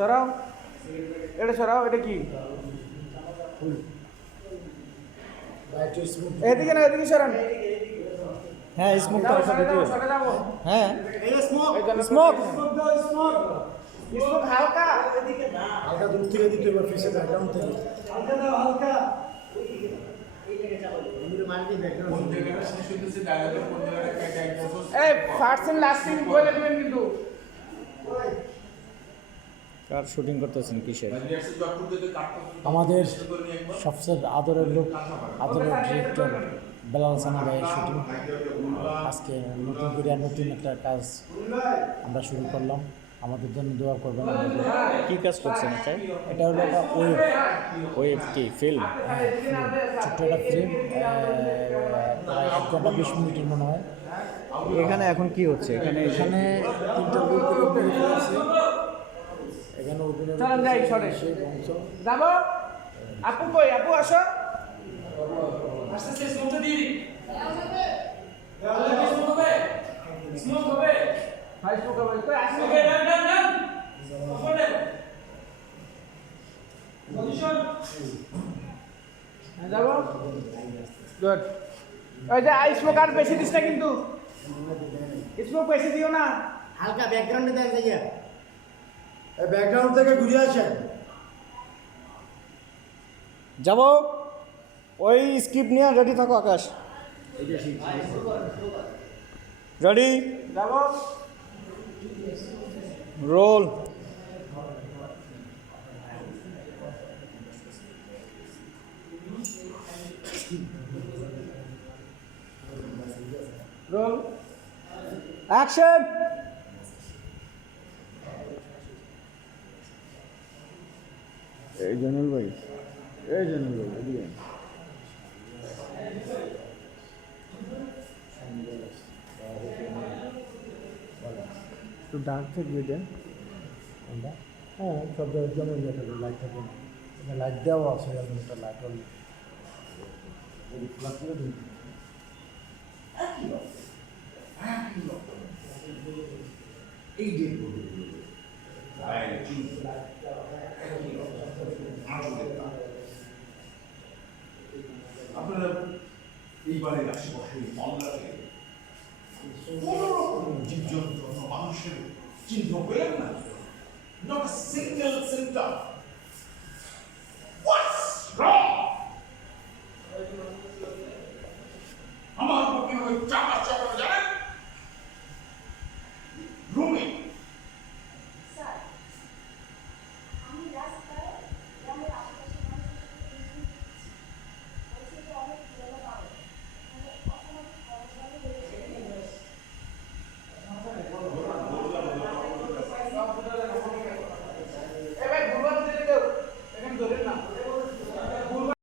সরাও। এটা সরাও এটা কি? এদিকে না এদিকে সরান। হ্যাঁ স্মোক যাও, সরে যাও। হ্যাঁ। এই জন্য- স্মোক স্মোক হালকা হালকা দূর থেকে দিতে হবে ফিসে ব্যাকগ্রাউন্ড থেকে। জায়গাটা কেটে একদম এই ফার্স্ট এন্ড লাস্ট বলে দিবেন কিন্তু। কার শুটিং করতেছেন কিসের? আমাদের সবচেয়ে আদরের লোক আদরের ডিরেক্টর বেলাল সানা ভাইয়ের শুটিং আজকে নতুন করে আর নতুন একটা কাজ আমরা শুরু করলাম। আমাদের জন্য দোয়া করবেন কি কাজ করছেন এটা এটা হলো একটা ওয়েব ওয়েব কি? ফিল্ম ছোট্ট একটা ফিল্ম এক ঘণ্টা বিশ মিনিটের মনে হয়। এখানে এখন কি হচ্ছে? এখানে এখানে করে এখানে চলেন যাই, সরে। যাব? আপু কই? আপু আসো। ভাই স্মোক হবে। কই আসো। হ্যাঁ, যাব। গুড ওই যে আই স্মোক আর বেশি দিস না কিন্তু। স্মোক বেশি দিও না। হালকা ব্যাকগ্রাউন্ডে যাইয়া ব্যাকগ্রাউন্ড থেকে ঘুরে আসেন। যাব। ওই স্ক্রিপ্ট নিয়ে রেডি থাকো, আকাশ। রেডি যাব রোল রোল অ্যাকশন এই জনুল ভাই এই জনুল ভাই এদিকে একটু ডার্ক থাকবে এটা আমরা হ্যাঁ সব জায়গায় জমে গিয়ে থাকে লাইট থাকে লাইট দেওয়া আছে এরকম একটা লাইট হল এই ডেট আপনারা এইবারের আশেপাশে মামলাতে কোন রকম জীবজন্তু মানুষের চিহ্ন পেলেন না? Not single symptom